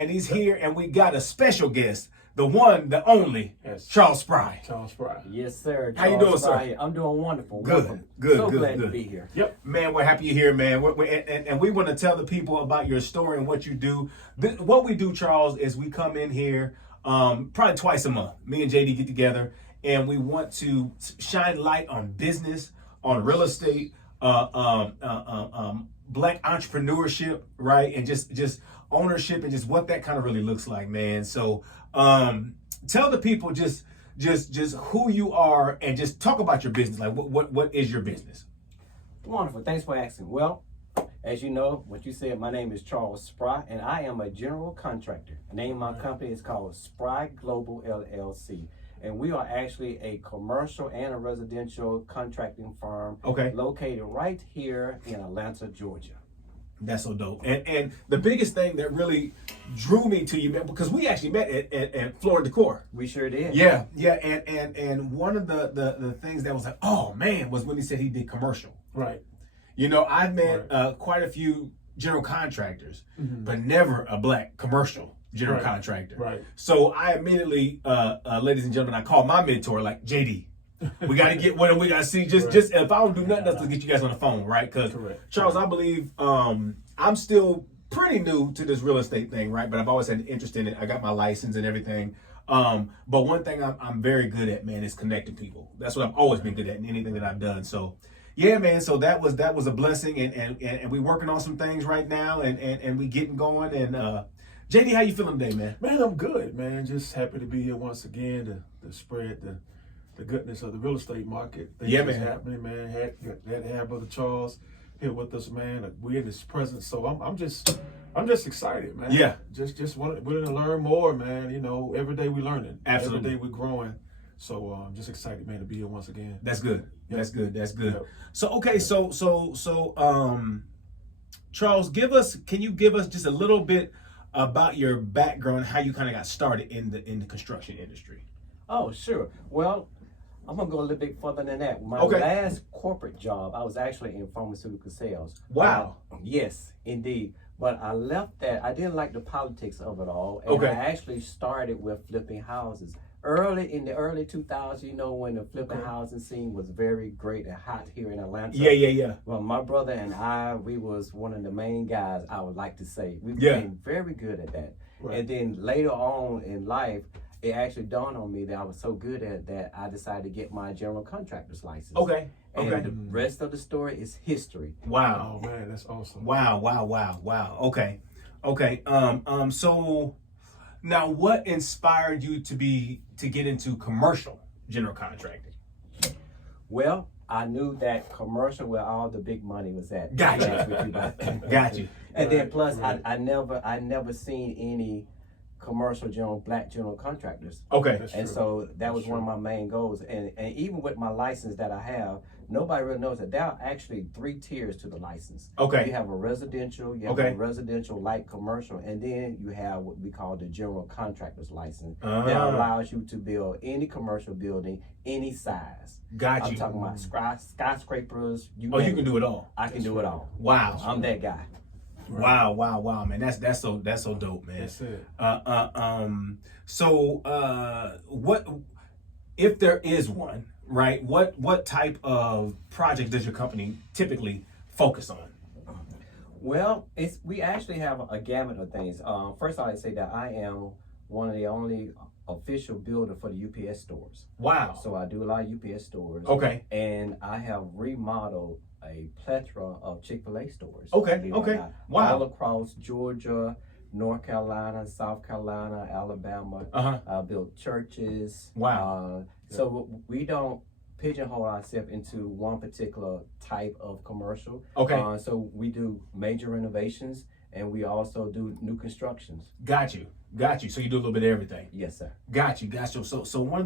and he's here, and we got a special guest, the one, the only, Yes. Charles Spry. Charles Spry. Yes, sir. How you doing, Spry. sir? I'm doing wonderful. Good, wonderful. good, So good, glad good. to be here. Yep. Man, we're happy you're here, man. And we want to tell the people about your story and what you do. What we do, Charles, is we come in here probably twice a month. Me and JD get together, and we want to shine light on business, on real estate, black entrepreneurship, right? And just ownership and just what that kind of really looks like, man. So tell the people just who you are and just talk about your business. Like what is your business? Wonderful. Thanks for asking. Well, as you know, what you said, my name is Charles Spry, and I am a general contractor. The name of my company is called Spry Global LLC. And we are actually a commercial and a residential contracting firm located right here in Atlanta, Georgia. That's so dope. And the biggest thing that really drew me to you, man, because we actually met at Floor & Decor. We sure did. Yeah. And one of the things that was like, oh man, was when he said he did commercial. Right. You know, I've met quite a few general contractors, but never a black commercial general contractor. Right. So I immediately, ladies and gentlemen, I called my mentor, like, JD, we got to get what we got to see. Just if I don't do nothing else to get you guys on the phone, right? Because Charles, I believe I'm still pretty new to this real estate thing, right? But I've always had an interest in it. I got my license and everything. But one thing I'm very good at, man, is connecting people. That's what I've always been good at in anything that I've done. So yeah, man. So that was a blessing, and we working on some things right now, and we getting going. And JD, how you feeling today, man? Man, I'm good, man. Just happy to be here once again to spread the goodness of the real estate market. Things that's happening, man. Had to have Brother Charles here with us, man. We're in his presence, so I'm just excited, man. Yeah. Just willing to learn more, man. You know, every day we're learning. Absolutely. Every day we're growing. So I'm just excited, man, to be here once again. That's good. Yep. That's good. That's good. Yep. So okay, so Charles, can you give us just a little bit about your background, how you kind of got started in the construction industry? Oh, sure. Well, I'm gonna go a little bit further than that. My last corporate job, I was actually in pharmaceutical sales. Wow. Yes, indeed. But I left that. I didn't like the politics of it all, and I actually started with flipping houses. In the early 2000s, you know, when the flipping housing scene was very great and hot here in Atlanta. Yeah. Well, my brother and we was one of the main guys, I would like to say. We became very good at that. Right. And then later on in life, it actually dawned on me that I was so good at that, I decided to get my general contractor's license. And the rest of the story is history. Wow. Oh man, that's awesome. Wow. Okay. So now what inspired you to get into commercial general contracting? Well, I knew that commercial where all the big money was at. Gotcha. Got you. And then plus I never seen any commercial black general contractors. Okay. And so that was one of my main goals. And even with my license that I have, nobody really knows that there are actually 3 tiers to the license. Okay. You have a residential, you have a residential light commercial, and then you have what we call the general contractor's license that allows you to build any commercial building, any size. Got you. I'm talking about skyscrapers. You can do it all. I can do it all. Wow. I'm that guy. Right. Wow, man. That's so dope, man. That's it. So what if there is one, right? What type of project does your company typically focus on? Well, we actually have a gamut of things. First, I'd say that I am one of the only official builder for the UPS stores. Wow. So I do a lot of UPS stores. Okay. And I have remodeled a plethora of Chick-fil-A stores. Okay. Wow. All across Georgia, North Carolina, South Carolina, Alabama. I built churches. Wow. So we don't pigeonhole ourselves into one particular type of commercial. Okay. So we do major renovations, and we also do new constructions. Got you. So you do a little bit of everything. Yes, sir. Got you. So one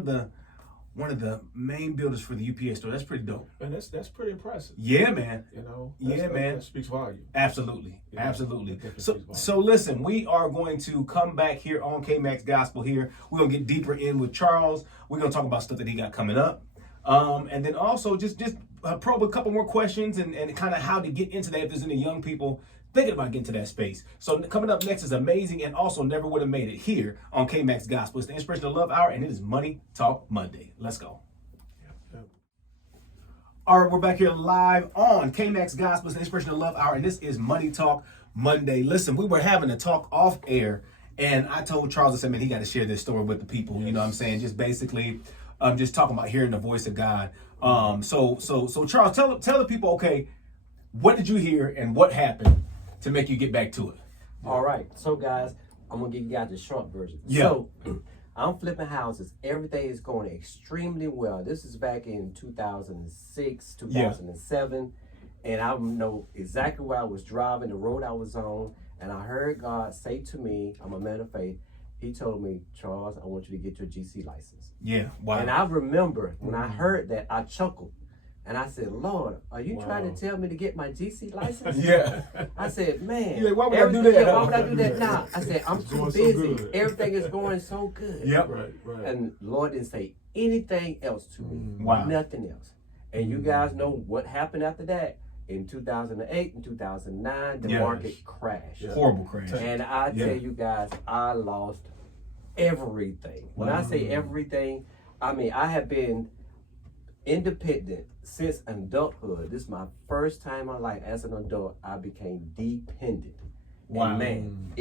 of the main builders for the UPS store. That's pretty dope. And that's pretty impressive. Yeah, man. You know. Man. That speaks volume. Absolutely. Yeah, Absolutely. So So listen, we are going to come back here on K-Max Gospel here. We're going to get deeper in with Charles. We're going to talk about stuff that he got coming up. And then also just probe a couple more questions and kind of how to get into that if there's any young people thinking about getting to that space. So coming up next is amazing and also never would have made it here on K-Max Gospel. It's the Inspirational Love Hour, and it is Money Talk Monday. Let's go. All right, we're back here live on K-Max Gospel, it's the Inspirational Love Hour, and this is Money Talk Monday. Listen, we were having a talk off air, and I told Charles, I said, man, he got to share this story with the people. Yes. You know what I'm saying? Just basically, just talking about hearing the voice of God. So Charles, tell the people, okay, what did you hear and what happened to make you get back to it? All right, so guys, I'm gonna give you guys the short version. Yeah. So I'm flipping houses. Everything is going extremely well. This is back in 2006, 2007. And I know exactly where I was driving, the road I was on. And I heard God say to me, I'm a man of faith. He told me, Charles, I want you to get your GC license. Yeah, wow. And I remember when I heard that, I chuckled. And I said, Lord, are you trying to tell me to get my GC license? Yeah. I said, man. Yeah, why would I do that? Why would I do that now? I said, I'm too busy. Everything is going so good. Yep. Right. And Lord didn't say anything else to me. Wow. Nothing else. And you guys know what happened after that. In 2008 and 2009, the market crashed. Yeah. Horrible crash. And I tell you guys, I lost everything. When I say everything, I mean, I have been independent since adulthood. This is my first time in my life as an adult. I became dependent. Wow. And man,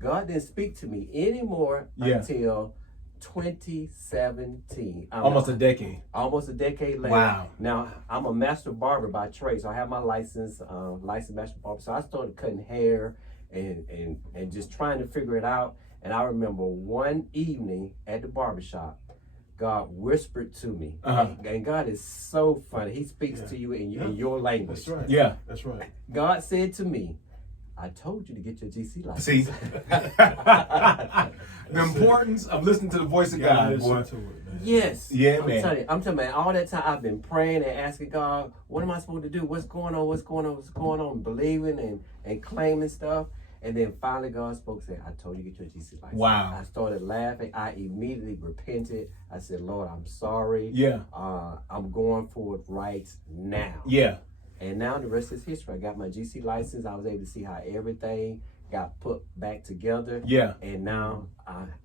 God didn't speak to me anymore until 2017. Almost a decade. Almost a decade later. Wow. Now, I'm a master barber by trade, so I have my license, licensed master barber. So I started cutting hair and just trying to figure it out. And I remember one evening at the barbershop, God whispered to me. And God is so funny. He speaks to you in your language. That's right. Yeah. That's right. God said to me, I told you to get your GC license. See, the importance of listening to the voice of God, boy. Yes. Yeah, man. I'm telling you, man, all that time I've been praying and asking God, what am I supposed to do? What's going on? Believing and claiming stuff. And then finally God spoke and said, I told you to get your GC license. Wow. I started laughing. I immediately repented. I said, Lord, I'm sorry. Yeah. I'm going for it right now. Yeah. And now the rest is history. I got my GC license. I was able to see how everything got put back together. Yeah. And now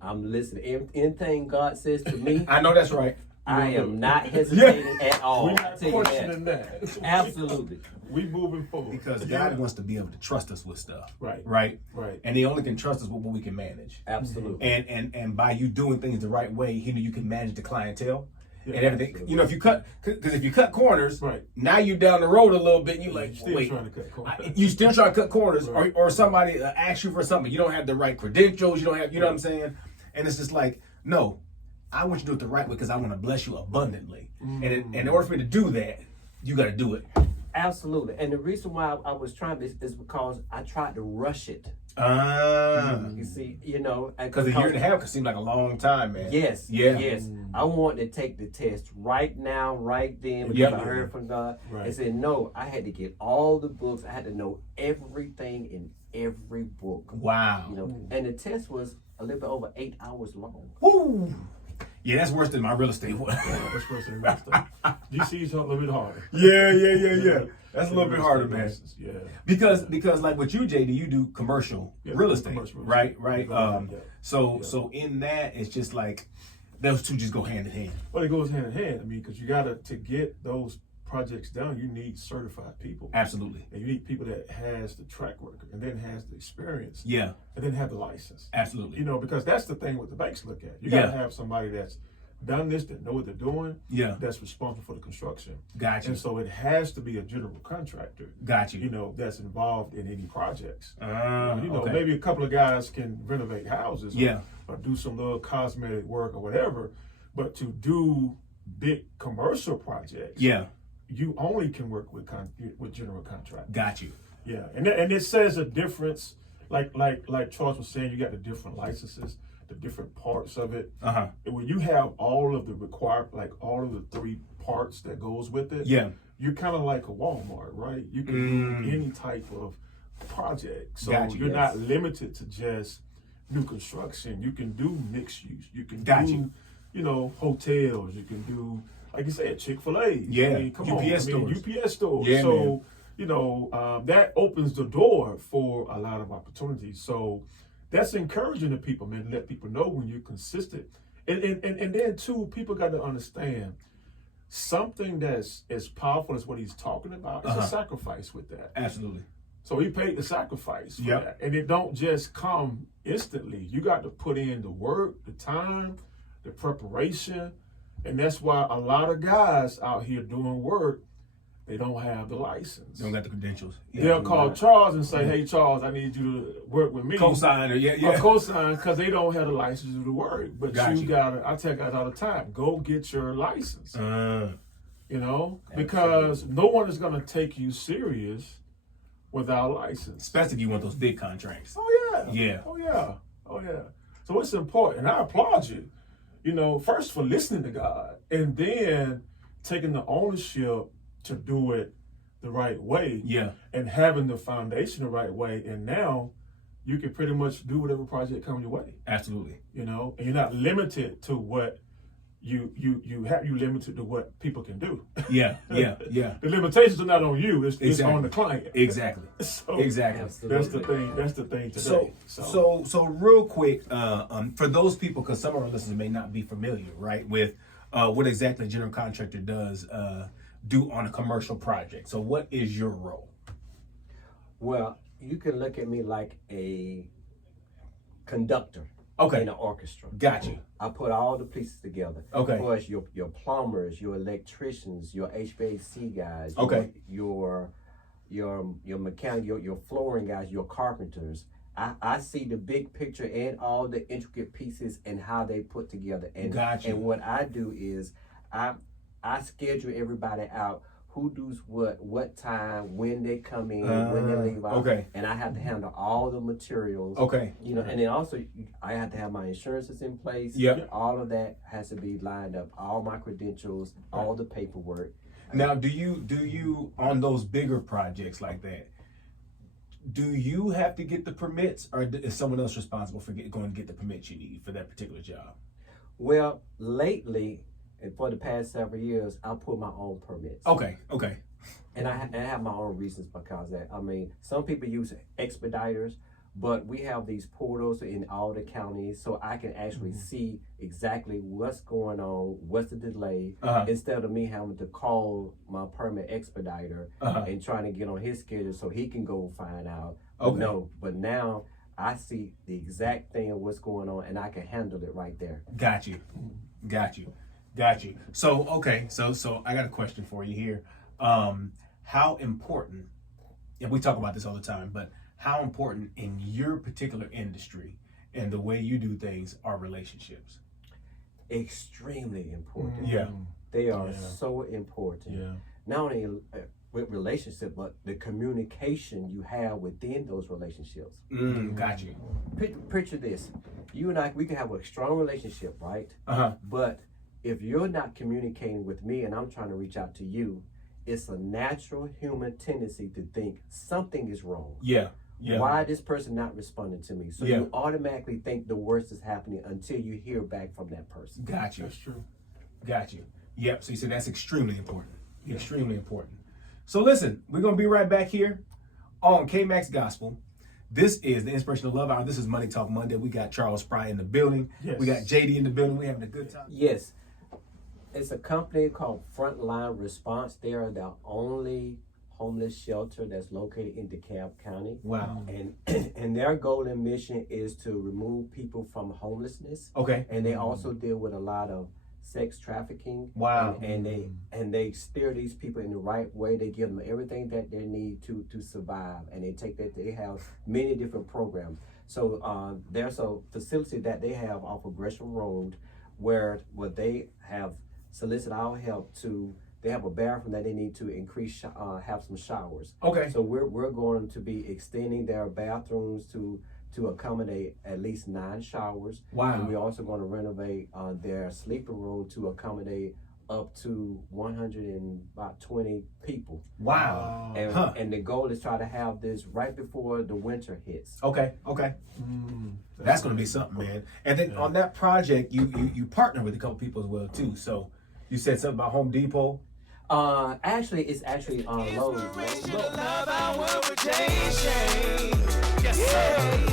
I'm listening. Anything God says to me, I know that's right. I am not hesitating at all. We're not questioning that. Absolutely. We moving forward. Because God wants to be able to trust us with stuff. Right. Right. Right. And He only can trust us with what we can manage. Absolutely. And by you doing things the right way, He knew you can manage the clientele. And everything, absolutely. you know, if you cut corners, right, now you down the road a little bit, and you're like, wait, trying to cut corners. You still trying to cut corners, right. or somebody asks you for something, you don't have the right credentials, you don't have, you know what I'm saying? And it's just like, no, I want you to do it the right way because I want to bless you abundantly. And in order for me to do that, you got to do it. Absolutely. And the reason why I was trying this is because I tried to rush it. You see, you know, because a year and a half seemed like a long time, man. Yes. Yes. I wanted to take the test right now, right then, because I heard from God. And said, no, I had to get all the books. I had to know everything in every book. Wow. You know, and the test was a little bit over 8 hours long. Woo! Yeah, that's worse than my real estate one. That's worse than real estate. GC's a little bit harder. Yeah. That's a little bit harder, man. License, yeah. Because like with you, JD, you do commercial real estate, right? So in that, it's just like those two just go hand in hand. Well, it goes hand in hand. I mean, because you to get those projects done, you need certified people. Absolutely. And you need people that has the track record and then has the experience. Yeah. And then have the license. Absolutely. You know, because that's the thing what the banks look at. You got to have somebody that's done this, that know what they're doing. Yeah. That's responsible for the construction. Gotcha. And so it has to be a general contractor. Gotcha. You know, that's involved in any projects. Okay. Maybe a couple of guys can renovate houses. Or do some little cosmetic work or whatever. But to do big commercial projects. Yeah. You only can work with general contractors. Got you. Yeah, and it says a difference. Like Charles was saying, you got the different licenses, the different parts of it. And when you have all of the all of the 3 parts that goes with it. Yeah, you're kind of like a Walmart, right? You can do any type of project. So you're not limited to just new construction. You can do mixed use. You can do, you know, hotels. You can do, like you said, Chick-fil-A. Yeah, I mean, come UPS on. stores. UPS stores. Yeah, so that opens the door for a lot of opportunities. So that's encouraging to people, man, to let people know when you're consistent. And then too, people got to understand something that's as powerful as what he's talking about is a sacrifice with that. Absolutely. So he paid the sacrifice for that. And it don't just come instantly. You got to put in the work, the time, the preparation. And that's why a lot of guys out here doing work, they don't have the license. They don't got the credentials. They'll call Charles and say, hey, Charles, I need you to work with me. Co-sign, Or co-sign, because they don't have the license to do the work. But you got to, I tell guys all the time, go get your license. Because no one is going to take you serious without a license. Especially if you want those big contracts. Oh, yeah. Yeah. Oh, yeah. So it's important. And I applaud you, first for listening to God and then taking the ownership to do it the right way. Yeah. And having the foundation the right way. And now you can pretty much do whatever project comes your way. Absolutely. And you're not limited to what you limited to what people can do. Yeah. The limitations are not on you, it's on the client. Exactly. So exactly. That's the thing today. So real quick, for those people, because some of our listeners may not be familiar, right, with what exactly a general contractor does do on a commercial project. So what is your role? Well, you can look at me like a conductor. Okay. In an orchestra. Got you. I put all the pieces together. Okay. Of course, your plumbers, your electricians, your HVAC guys. Okay. Your mechanic, your flooring guys, your carpenters. I see the big picture and all the intricate pieces and how they put together. And got you. And what I do is I schedule everybody out. Who does what time, when they come in, when they leave out. Okay. And I have to handle all the materials. Okay. And then also I have to have my insurances in place. Yep. All of that has to be lined up. All my credentials, all the paperwork. Now, do you on those bigger projects like that, do you have to get the permits, or is someone else responsible for going to get the permits you need for that particular job? Well, lately, and for the past several years, I put my own permits. Okay. And I have my own reasons because of that. I mean, some people use expediters, but we have these portals in all the counties, so I can actually see exactly what's going on, what's the delay, instead of me having to call my permit expediter and trying to get on his schedule so he can go find out. Okay. But now I see the exact thing of what's going on, and I can handle it right there. Got you. So, okay. So I got a question for you here. How important, and we talk about this all the time, but how important in your particular industry and the way you do things are relationships? Extremely important. Yeah. They are so important. Yeah. Not only with relationship, but the communication you have within those relationships. Got you. Picture this. You and I, we can have a strong relationship, right? But if you're not communicating with me and I'm trying to reach out to you, it's a natural human tendency to think something is wrong. Yeah. Why this person not responding to me? So you automatically think the worst is happening until you hear back from that person. Got you. That's true. Got you. Yep. So you said that's extremely important. Yeah. Extremely important. So listen, we're going to be right back here on K-Max Gospel. This is the Inspirational Love Hour. This is Money Talk Monday. We got Charles Spry in the building. Yes. We got JD in the building. We're having a good time. Yes. It's a company called Frontline Response. They are the only homeless shelter that's located in DeKalb County. Wow. And their goal and mission is to remove people from homelessness. Okay. And they also deal with a lot of sex trafficking. Wow. And they steer these people in the right way. They give them everything that they need to survive. And they have many different programs. So there's a facility that they have off of Gresham Road where they have solicited our help to. They have a bathroom that they need to increase, have some showers. Okay. So we're going to be extending their bathrooms to accommodate at least 9 showers. Wow. And we're also going to renovate their sleeping room to accommodate up to 120 people. Wow. And the goal is try to have this right before the winter hits. Okay. That's going to be something, man. And then on that project, you partner with a couple people as well too. So you said something about Home Depot. Actually, it's actually on Lowe's. Love our world would change. Yes, sir.